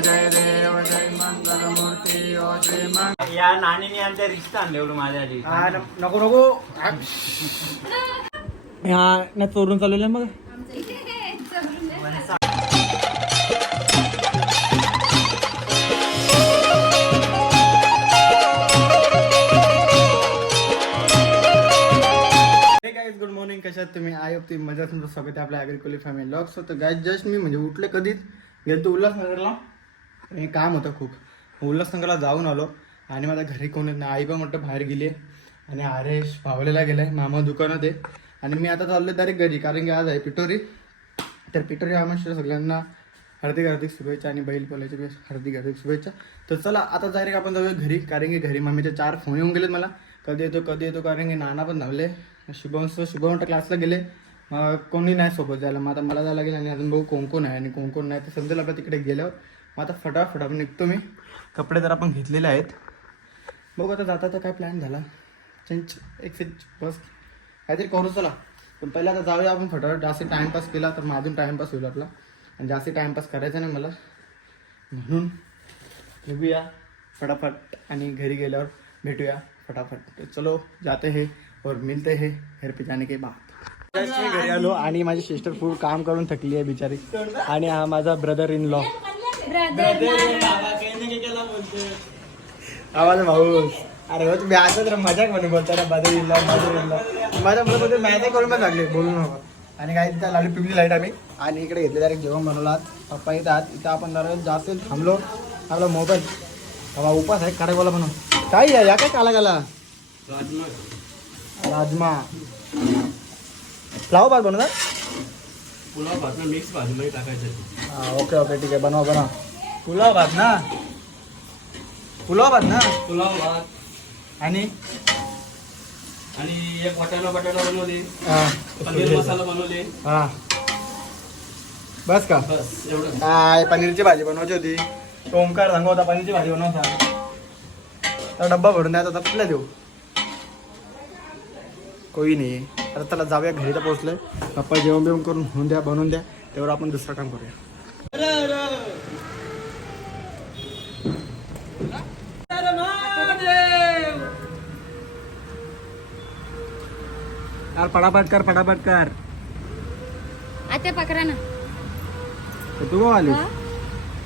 जय देव जय मंगल मूर्ती ओ श्री मंगल या नानीने आमच्या रिश्त आणले एवढं माझ्यासाठी नको नको. हा. ना चोरून चालवलं मग? हे गाईज गुड मॉर्निंग कशात तुम्ही? आय होप तुम्ही मजा तुमचं स्वागत आहे आपल्या ॲग्रिकॉली फॅमिली लॉक्स होतं गाईज जस्ट मी म्हणजे उठले कधीच. गेलो उल्हासनगरला. हे काम होतं खूप. उल्हासनगरला जाऊन आलो आणि माझ्या घरी कोण येत नाही आई पण म्हटलं बाहेर गेली आहे. आणि हरेश पावलेला गेलाय मामा दुकानात आहे. आणि मी आता चाललो डायरेक्ट घरी कारण की आज आहे पिटोरी तर पिटोरी आमच्या सगळ्यांना हार्दिक हार्दिक शुभेच्छा आणि बैल पोलायच्या वेळेस हार्दिक हार्दिक शुभेच्छा. तर चला आता डायरेक्ट आपण जाऊया घरी कारण की घरी मामीचे चार फोन येऊन गेलेत मला. कधी येतो कधी येतो कारण की नाना पण धावले. शुभम शुभम क्लासला गेले. मग कोणी नाही सोबत जायला. मग आता मला जायला लागेल आणि अजून भाऊ कोण कोण आहे आणि कोण कोण नाही तर समजेल आपल्या तिकडे गेल्यावर. मग आता फटाफट निघतो मी. कपडे तर आपण घेतलेले आहेत. बघू आता जाता तर काय प्लॅन झाला. चेंज एक चेंज बस. काहीतरी करू चला. पण पहिला आता जाऊया आपण फटाफट. जास्त टाइमपास केला तर माझून टाइमपास होईल आपला. आणि जास्त टाइमपास करायचा नाही मला. म्हणून निघूया फटाफट आणि घरी गेल्यावर भेटूया फटाफट. तर चलो जाते हे. और मिलते हे. घर पे जाने के बाद. मी घरी आलो आणि माझी सिस्टर फूड काम करून थकली आहे बिचारी. आणि हा माझा ब्रदर इन लॉ माझा भाऊ. अरे हो तुम्ही असं तर मजाक म्हणून बोलता ना brother in law brother in law माझ्या मुलाबद्दल मॅच करून पण लागले बोलू नका. आणि काही तिथं लावली पिवली लाइट आम्ही. आणि इकडे घेतले डायरेक्ट जेवण बनवलं आज पप्पा इथं आत इथं आपण जरा जास्त थांबलो. आपला मोबाईल बाबा उपास आहे कडे बोला म्हणून. काय या या काय काला गाला राजमा. फ्लावर भात बनवतात? पुलाव भात मिक्स भाजीमध्ये टाकायचं हा ओके ओके ठीक आहे बनवा बनवा. पुलाव भात ना पुलाव भात ना पुलाव भात आणि? आणि एक वाटाणा बटाटा बनवले. हा. पनीर मसाला बनवले. हा. बस का? बस एवढं. काय पनीरची भाजी बनवायची होती. तो ओंकार सांगत होता पनीरची भाजी बनवायचा तर डब्बा भरून द्यायचा होता कुठला देऊ. कोई नाही आता त्याला जाऊया घरी तर पोहोचलोय पप्पा जेवण बिवण करून होऊन द्या बनवून द्या तेवढं आपण दुसरं काम करूया. यार फटाफट कर फटाफट कर. आता पकड़ा ना. तर तू आली हा?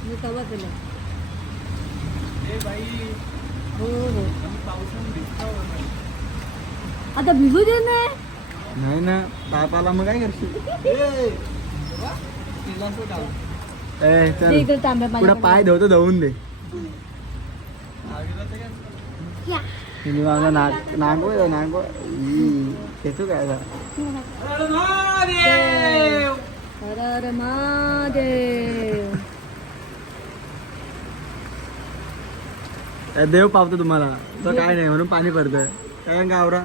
मी कवा केलं. हो हो. आता भिजू दे ना. नाही ना पापाला मग काय करशील? पुढे. पाय धुवतो धुवून दे. माझा नागो नागो येतो काय? हर महादेव! देव पावतो तुम्हाला. तर काय नाही म्हणून पाणी पडतंय काय गावरा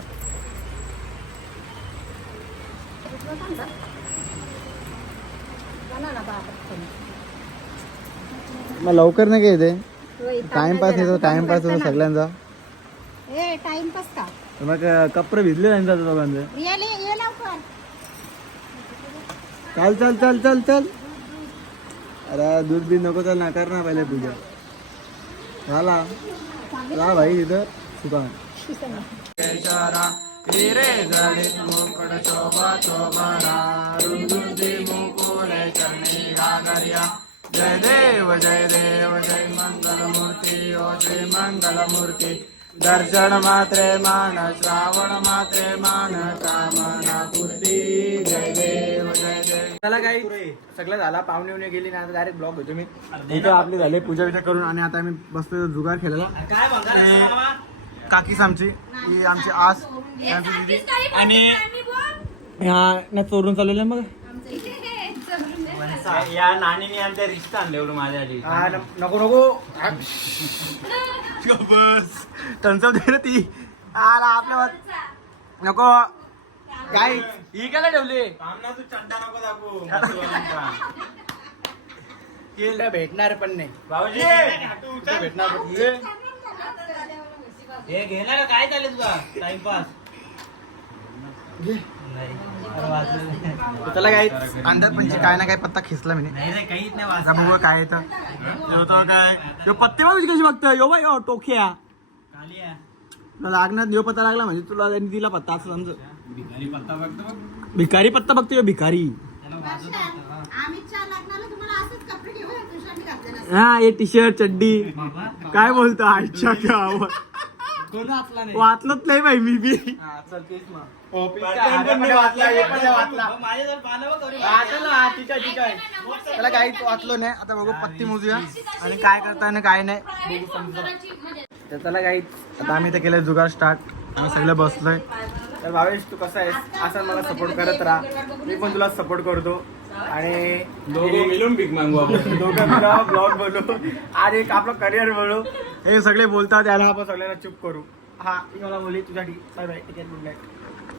मग लवकर नाही येते होय, टाइमपास येतो टाइमपास येतो सगळ्यांचा. ना. ए टाइमपास का? मग कपडे भिजले दोघांचं. ले- ये लवकर. चल चल चल चल चल. अरे दूध बी नको चल नाकार ना पहिले पूजा झाला भाई तिथं दुकान रे जडित मुकुट शोभा शोभना रुंदुंदी मुकुले चरणी गागर्या जय देव जय देव जय मंगल मूर्ती ओ श्री मंगल मूर्ती दर्शन मात्रे मान श्रावण मात्रे मान कामना पूर्ती. जय देव जय देव. चला काही सगळं झाला पाहुणे उणे गेली ना आता डायरेक्ट ब्लॉग होतो मी. इथं आपली झाली पूजा विजा करून आणि आता आम्ही बसतो जुगार खेळायला. काय काकीच आमची ही आमची आस आमची दिदी. आणि ह्या ना चोरून चालवलं मग? या नानीने आमच्या रिश्त आणले एवढं माझ्यासाठी हा, न- नको नको. बस त्यांचं दे रे ती. आला आपल्या नको. काय? ही काय ठेवली? तू चड्डा नको दाखवू. केलं भेटणार पण नाही. भाऊजी. कुठे भेटणार पण नाही. हे घेणार काय चालेल तुला टाइमपास. नाही त्याला काही अंदाज म्हणजे काय ना काय पत्ता खेचला मी. बघू काय येतं काय? पत्ते मला कशी बघतोय यो बाई यो टोक्या. तुला लागणार यो पत्ता लागला म्हणजे तुला त्यांनी दिला पत्ता असं समज. भिकारी पत्ता बघतो यो भिकारी. तुषारने घातले हा हे टी शर्ट चड्डी. काय बोलतो आजच्या गावात? वाचलंच नाही बाई मी बी. त्याला काहीच वाचलो नाही. आता बघू पत्ती मोजूया. आणि काय करता आणि काय नाही. बघू समजू तर त्याला काही आता आम्ही ते केलं जुगार स्टार्ट आम्ही सगळं बसलोय. तर भावेश तू कसा आहेस? असं मला सपोर्ट करत राहा. मी पण तुला सपोर्ट करतो. आणि दोघं मिळून भीक मागू आपण. दोघं मिळा ब्लॉग बनवू. आणि एक आपलं करिअर बनवू. हे सगळे बोलतात त्याला आपण सगळ्यांना चुप करू. हाँ ती मला बोलली तुझ्यासाठी. Bye bye take good night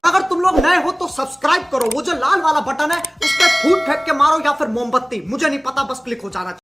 अगर तुम लोग नए हो तो सब्सक्राइब करो। वो जो लाल वाला बटन है उस पर फूट फेंक के मारो या फिर मोमबत्ती। मुझे नहीं पता बस क्लिक हो जाना चाहिए।